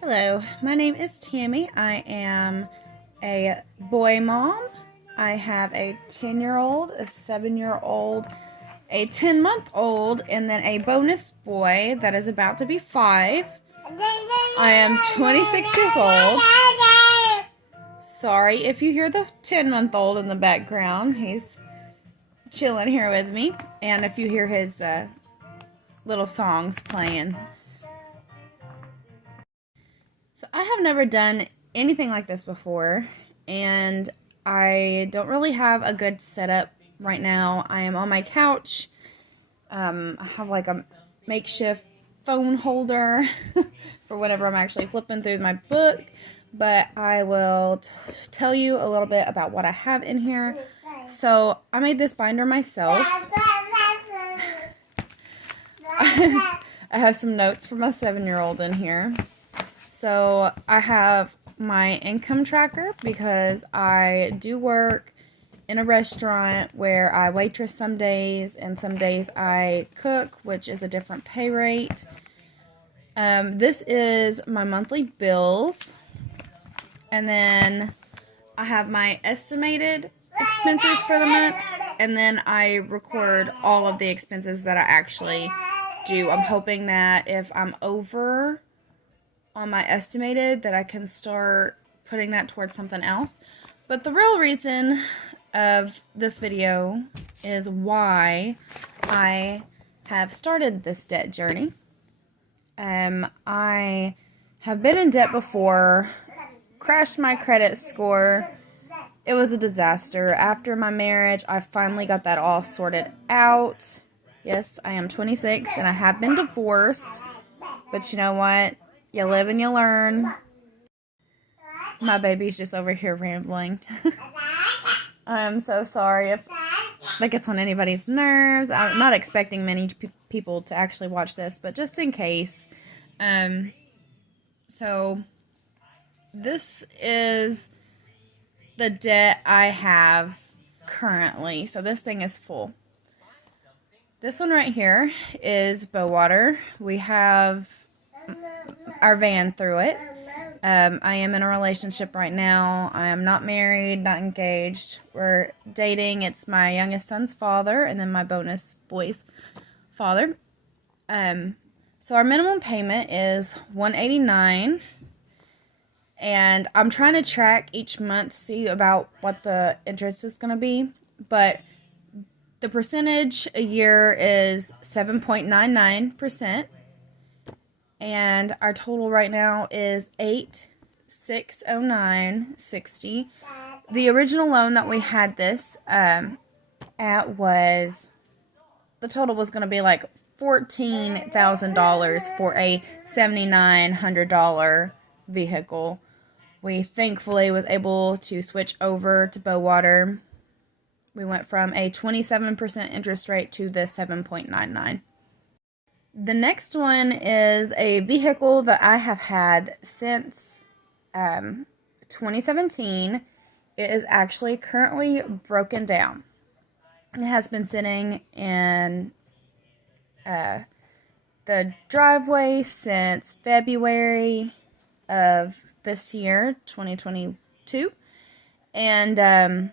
Hello, my name is Tammy. I am a boy mom. I have a 10-year-old, a 7-year-old, a 10-month-old, and then a bonus boy that is about to be 5. I am 26 years old. Sorry if you hear the 10-month-old in the background. He's chilling here with me. And if you hear his little songs playing. So I have never done anything like this before, and I don't really have a good setup right now. I am on my couch. I have like a makeshift phone holder for whenever I'm actually flipping through my book, but I will tell you a little bit about what I have in here. So I made this binder myself. I have some notes for my 7-year-old in here. So I have my income tracker because I do work in a restaurant where I waitress some days, and some days I cook, which is a different pay rate. This is my monthly bills, and then I have my estimated expenses for the month, and then I record all of the expenses that I actually do. I'm hoping that if I'm over on my estimated, that I can start putting that towards something else. But the real reason of this video is why I have started this debt journey. I have been in debt before, crashed my credit score. It was a disaster. After my marriage, I finally got that all sorted out. Yes, I am 26 and I have been divorced, but you know what? You live and you learn. My baby's just over here rambling. I'm so sorry if that gets on anybody's nerves. I'm not expecting many people to actually watch this, but just in case. So this is the debt I have currently. So this thing is full. This one right here is Bowater. We have our van through it. I am in a relationship right now. I am not married, not engaged. We're dating. It's my youngest son's father and then my bonus boy's father. So our minimum payment is $189, and I'm trying to track each month, see about what the interest is going to be, but the percentage a year is 7.99%. And our total right now is $8,609.60. The original loan that we had this at was, the total was going to be like $14,000 for a $7,900 vehicle. We thankfully was able to switch over to Bowater. We went from a 27% interest rate to the 7.99. The next one is a vehicle that I have had since 2017. It is actually currently broken down. It has been sitting in the driveway since February of this year, 2022. And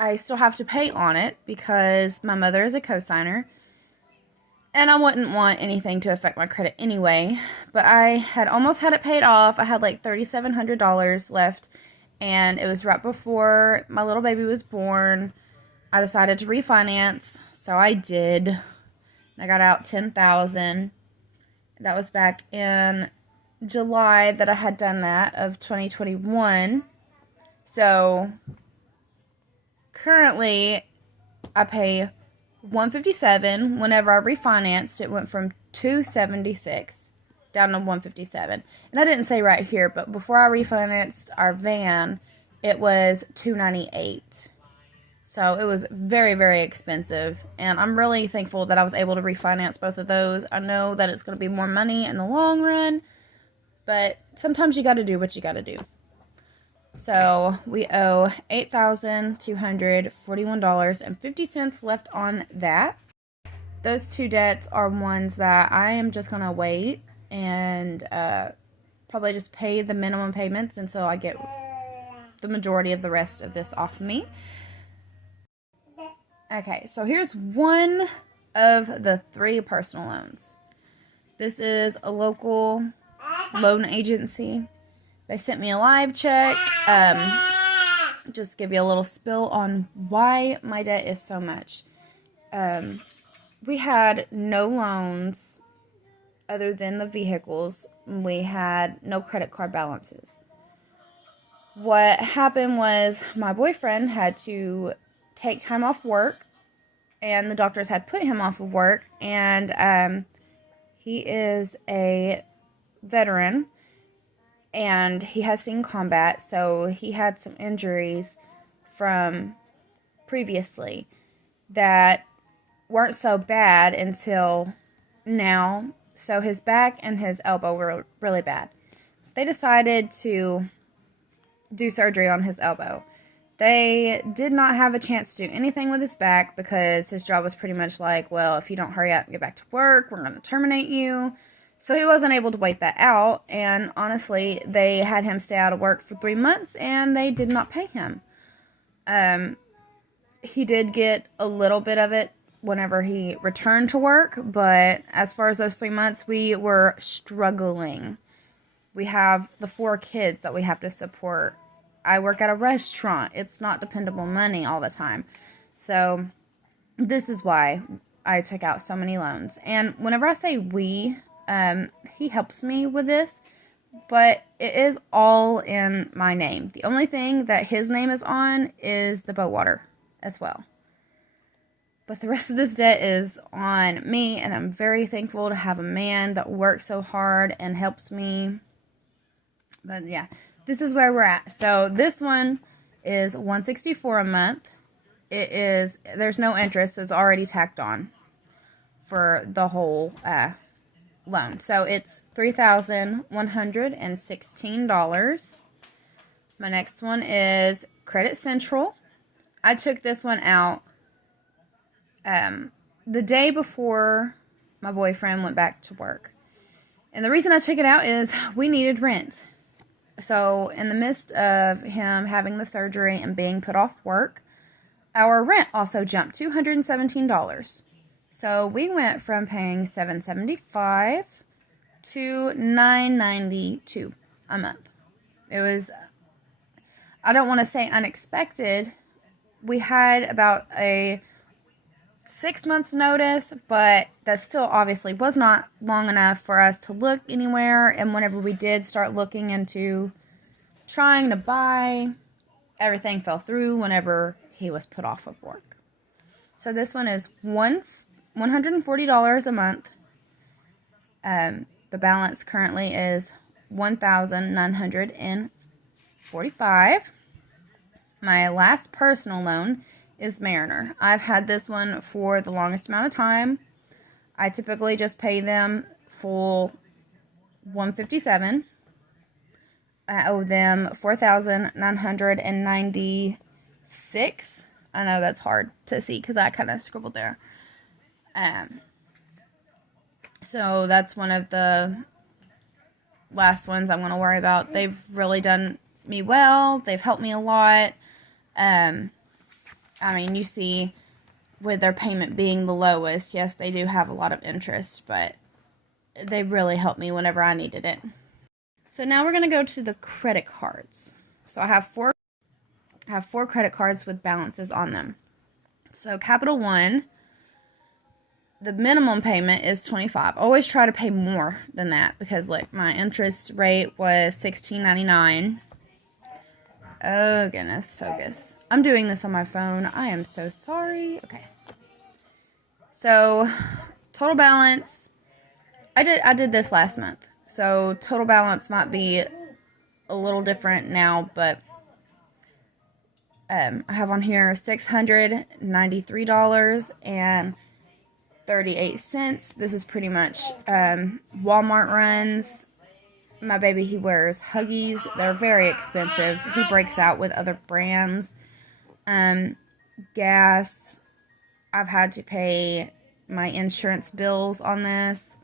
I still have to pay on it because my mother is a cosigner. And I wouldn't want anything to affect my credit anyway. But I had almost had it paid off. I had like $3,700 left. And it was right before my little baby was born. I decided to refinance. So I did. I got out $10,000. That was back in July that I had done that of 2021. So currently I pay $157. Whenever I refinanced, it went from $276 down to $157. And I didn't say right here, but before I refinanced our van, it was $298. So it was very, very expensive. And I'm really thankful that I was able to refinance both of those. I know that it's going to be more money in the long run, but sometimes you got to do what you got to do. So we owe $8,241.50 left on that. Those two debts are ones that I am just going to wait and probably just pay the minimum payments until I get the majority of the rest of this off of me. Okay, so here's one of the 3 personal loans. This is a local loan agency. They sent me a live check. Just give you a little spill on why my debt is so much. We had no loans other than the vehicles. We had no credit card balances. What happened was my boyfriend had to take time off work, and the doctors had put him off of work, and he is a veteran, and he has seen combat, so he had some injuries from previously that weren't so bad until now. So his back and his elbow were really bad. They decided to do surgery on his elbow. They did not have a chance to do anything with his back because his job was pretty much like, well, if you don't hurry up and get back to work, we're going to terminate you. So he wasn't able to wait that out, and honestly, they had him stay out of work for 3 months, and they did not pay him. He did get a little bit of it whenever he returned to work, but as far as those 3 months, we were struggling. We have the 4 kids that we have to support. I work at a restaurant. It's not dependable money all the time. So this is why I took out so many loans. And whenever I say we, he helps me with this, but it is all in my name. The only thing that his name is on is the Boatwater as well. But the rest of this debt is on me, and I'm very thankful to have a man that works so hard and helps me. But yeah, this is where we're at. So this one is $164 a month. There's no interest. It's already tacked on for the whole loan. So it's $3,116. My next one is Credit Central. I took this one out the day before my boyfriend went back to work. And the reason I took it out is we needed rent. So in the midst of him having the surgery and being put off work, our rent also jumped $217. So we went from paying $775 to $992 a month. It was, I don't want to say unexpected. We had about a 6 months notice, but that still obviously was not long enough for us to look anywhere. And whenever we did start looking into trying to buy, everything fell through whenever he was put off of work. So this one is $140 a month. The balance currently is $1,945. My last personal loan is Mariner. I've had this one for the longest amount of time. I typically just pay them full $157. I owe them $4,996. I know that's hard to see because I kind of scribbled there. So that's one of the last ones I'm going to worry about. They've really done me well. They've helped me a lot. I mean, you see, with their payment being the lowest, yes, they do have a lot of interest, but they really helped me whenever I needed it. So now we're going to go to the credit cards. So I have four credit cards with balances on them. So Capital One, the minimum payment is $25. Always try to pay more than that because, look, my interest rate was $16.99. Oh, goodness, focus. I'm doing this on my phone. I am so sorry. Okay. So, total balance. I did this last month. So, total balance might be a little different now, but I have on here $693.38. This is pretty much Walmart runs. My baby, he wears Huggies. They're very expensive. He breaks out with other brands. Gas. I've had to pay my insurance bills on this.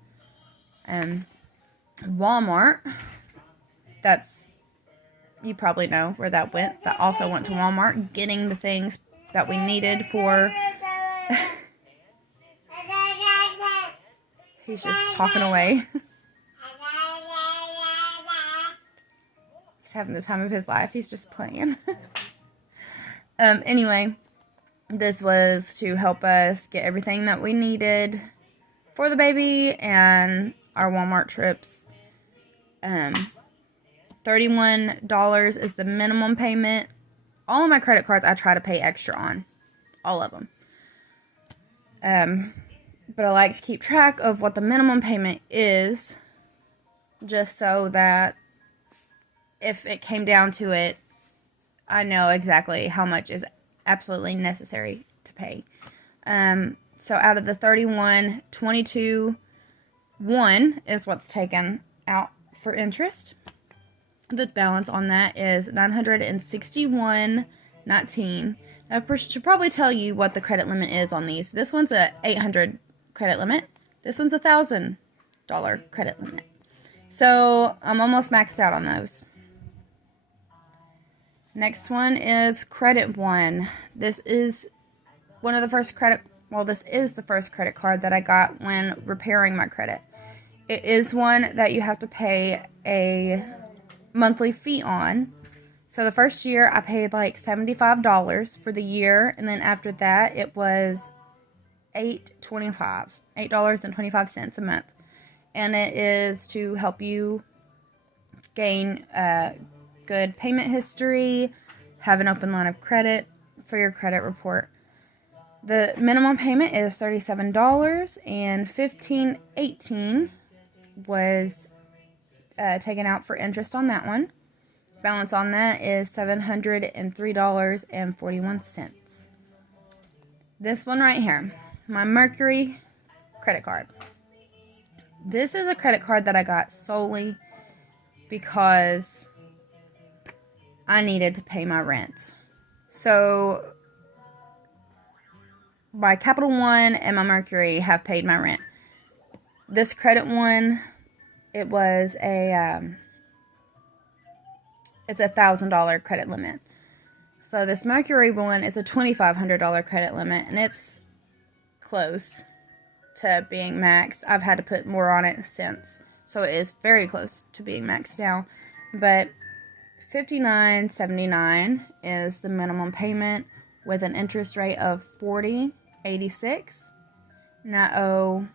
Walmart. That's, you probably know where that went. That also went to Walmart, getting the things that we needed for... He's just talking away. He's having the time of his life. He's just playing. Anyway, this was to help us get everything that we needed for the baby and our Walmart trips. $31 is the minimum payment. All of my credit cards I try to pay extra on. All of them. But I like to keep track of what the minimum payment is, just so that if it came down to it, I know exactly how much is absolutely necessary to pay. So out of the 31, 22, 1 is what's taken out for interest. The balance on that is $961.19. I should probably tell you what the credit limit is on these. This one's a $800 credit limit. This one's a $1,000 credit limit. So I'm almost maxed out on those. Next one is Credit One. This is one of the first this is the first credit card that I got when repairing my credit. It is one that you have to pay a monthly fee on. So the first year I paid like $75 for the year, and then after that it was $8.25 a month. And it is to help you gain good payment history, have an open line of credit for your credit report. The minimum payment is $37, and $15.18 was taken out for interest on that one. Balance on that is $703.41. This one right here, my Mercury credit card. This is a credit card that I got solely because I needed to pay my rent. So my Capital One and my Mercury have paid my rent. This Credit One, it was it's a $1,000 credit limit. So this Mercury one is a $2,500 credit limit, and it's close to being maxed. I've had to put more on it since, so it is very close to being maxed now. But $59.79 is the minimum payment with an interest rate of $40.86. And I owe,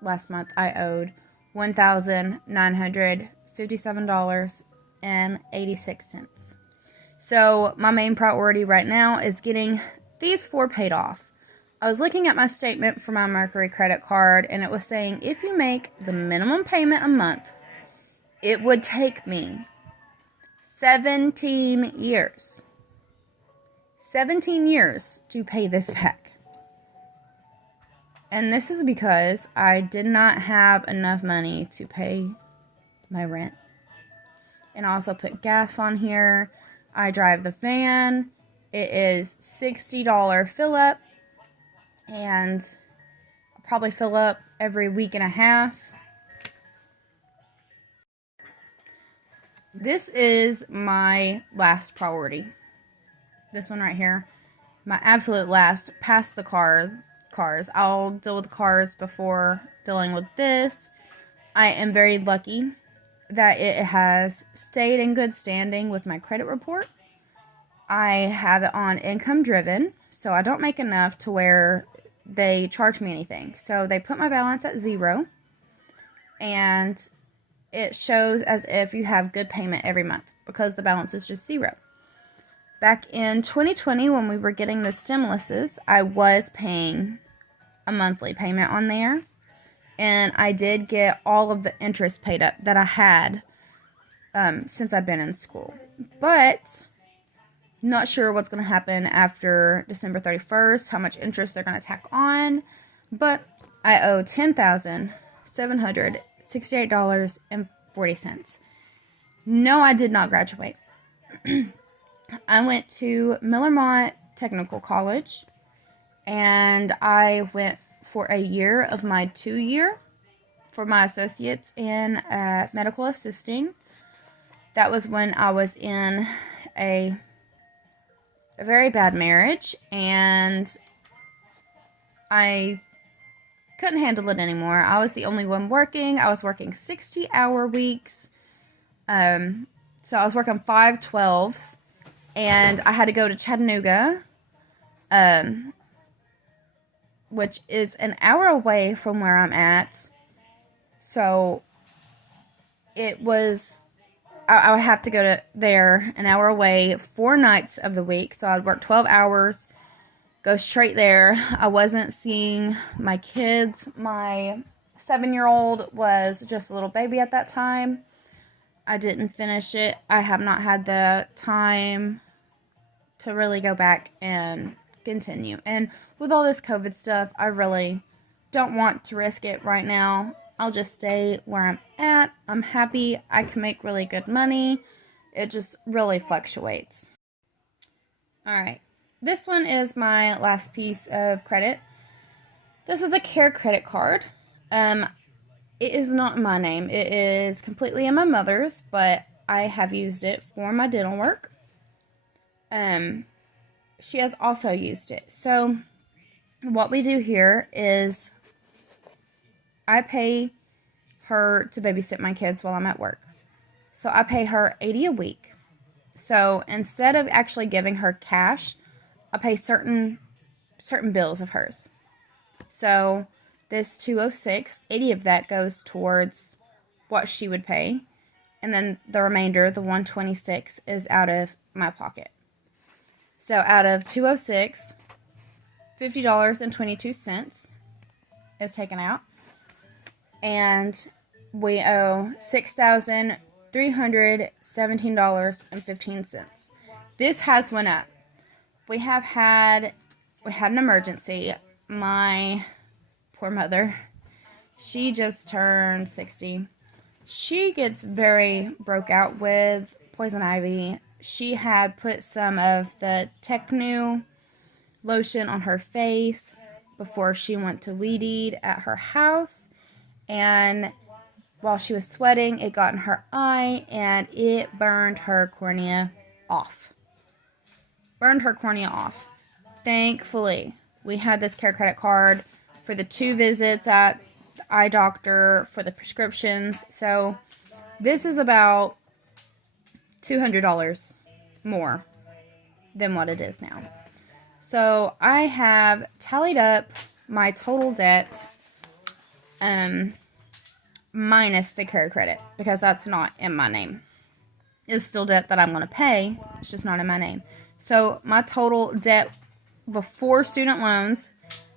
last month I owed $1,957.86. So my main priority right now is getting these 4 paid off. I was looking at my statement for my Mercury credit card, and it was saying if you make the minimum payment a month, it would take me 17 years. 17 years to pay this back. And this is because I did not have enough money to pay my rent. And I also put gas on here. I drive the van. It is $60 fill up. And I'll probably fill up every week and a half. This is my last priority. This one right here. My absolute last, past the cars. I'll deal with the cars before dealing with this. I am very lucky that it has stayed in good standing with my credit report. I have it on income driven, so I don't make enough to where they charge me anything. So they put my balance at 0, and it shows as if you have good payment every month because the balance is just 0. Back in 2020, when we were getting the stimuluses, I was paying a monthly payment on there, and I did get all of the interest paid up that I had since I've been in school. But not sure what's going to happen after December 31st, how much interest they're going to tack on, but I owe $10,768.40. No, I did not graduate. I went to Millermont Technical College, and I went for a year of my 2-year for my associates in medical assisting. That was when I was in a very bad marriage, and I couldn't handle it anymore. I was the only one working. I was working 60-hour weeks. So I was working 5/12s, and I had to go to Chattanooga, which is an hour away from where I'm at. So it was, I would have to go to there an hour away 4 nights of the week. So I'd work 12 hours, go straight there. I wasn't seeing my kids. My 7-year-old was just a little baby at that time. I didn't finish it. I have not had the time to really go back and continue. And with all this COVID stuff, I really don't want to risk it right now. I'll just stay where I'm at. I'm happy. I can make really good money. It just really fluctuates. Alright, this one is my last piece of credit. This is a Care credit card. It is not in my name. It is completely in my mother's, but I have used it for my dental work. She has also used it. So what we do here is I pay her to babysit my kids while I'm at work. So I pay her $80 a week. So instead of actually giving her cash, I pay certain bills of hers. So this $206, $80 of that goes towards what she would pay. And then the remainder, the $126, is out of my pocket. So out of $206, $50.22 is taken out. And we owe $6,317.15. This has went up. We had an emergency. My poor mother, she just turned 60. She gets very broke out with poison ivy. She had put some of the Technu lotion on her face before she went to weed eat at her house. And while she was sweating, it got in her eye and it burned her cornea off. Thankfully, we had this Care credit card for the 2 visits at the eye doctor, for the prescriptions. So this is about $200 more than what it is now. So I have tallied up my total debt minus the Care credit, because that's not in my name. It's still debt that I'm going to pay. It's just not in my name. So my total debt before student loans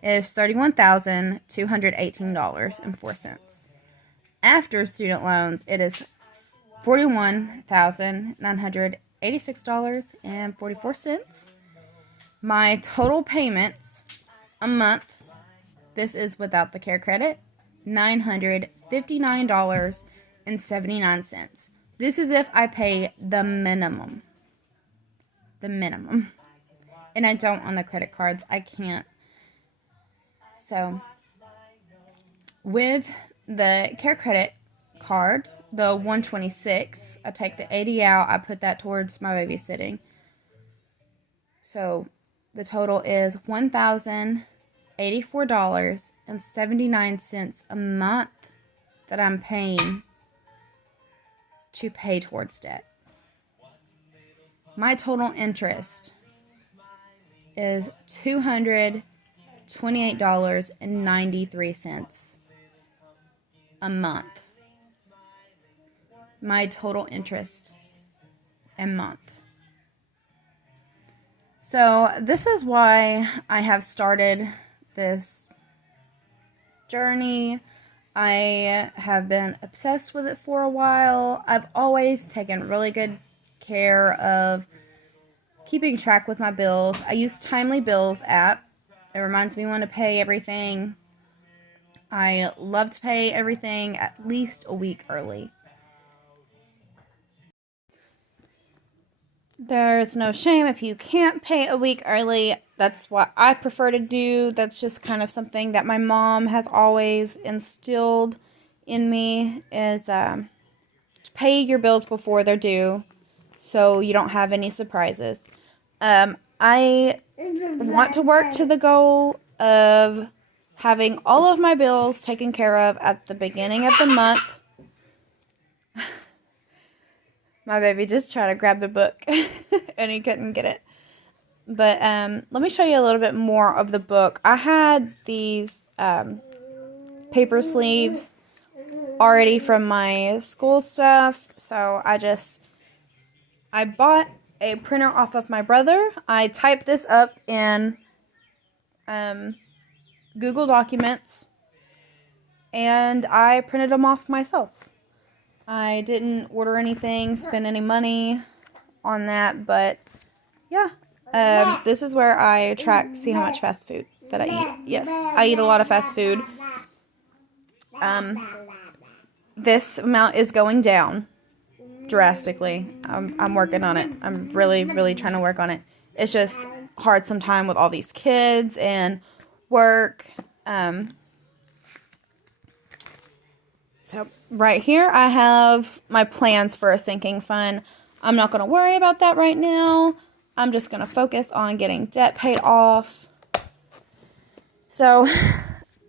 is $31,218.04. After student loans, it is $41,986.44. My total payments a month, this is without the Care credit, $959.79. This is if I pay the minimum. And I don't on the credit cards. I can't. So with the Care credit card, the $126, I take the $80 out. I put that towards my babysitting. So the total is $1,084.79 a month that I'm paying to pay towards debt. My total interest is $228.93 a month. My total interest a month. So this is why I have started this journey. I have been obsessed with it for a while. I've always taken really good care of keeping track with my bills. I use Timely Bills app. It reminds me when to pay everything. I love to pay everything at least a week early. There's no shame if you can't pay a week early. That's what I prefer to do. That's just kind of something that my mom has always instilled in me is to pay your bills before they're due so you don't have any surprises. I want to work to the goal of having all of my bills taken care of at the beginning of the month. My baby just tried to grab the book and he couldn't get it. But let me show you a little bit more of the book. I had these paper sleeves already from my school stuff, so I bought a printer off of my brother. I typed this up in Google Documents, and I printed them off myself. I didn't order anything, spend any money on that, but yeah. This is where I see how much fast food that I eat. Yes, I eat a lot of fast food. This amount is going down drastically. I'm working on it. I'm really, really trying to work on it. It's just hard sometimes with all these kids and work. So right here I have my plans for a sinking fund. I'm not going to worry about that right now. I'm just going to focus on getting debt paid off. So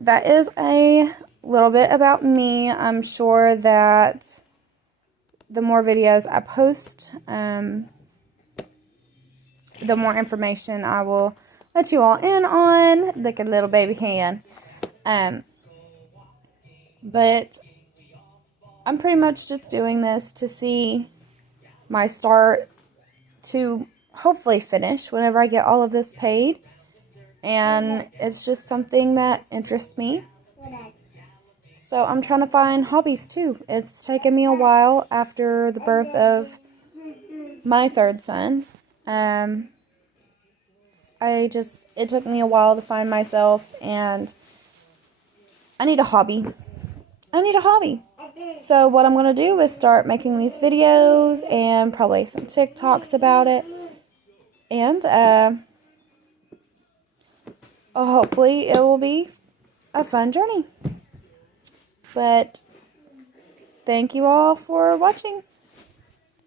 that is a little bit about me. I'm sure that the more videos I post, the more information I will let you all in on. Look at little baby can. But I'm pretty much just doing this to see my start to hopefully finish whenever I get all of this paid. And it's just something that interests me. So I'm trying to find hobbies too. It's taken me a while after the birth of my third son. It took me a while to find myself, and I need a hobby. So what I'm going to do is start making these videos and probably some TikToks about it. And hopefully it will be a fun journey. But thank you all for watching.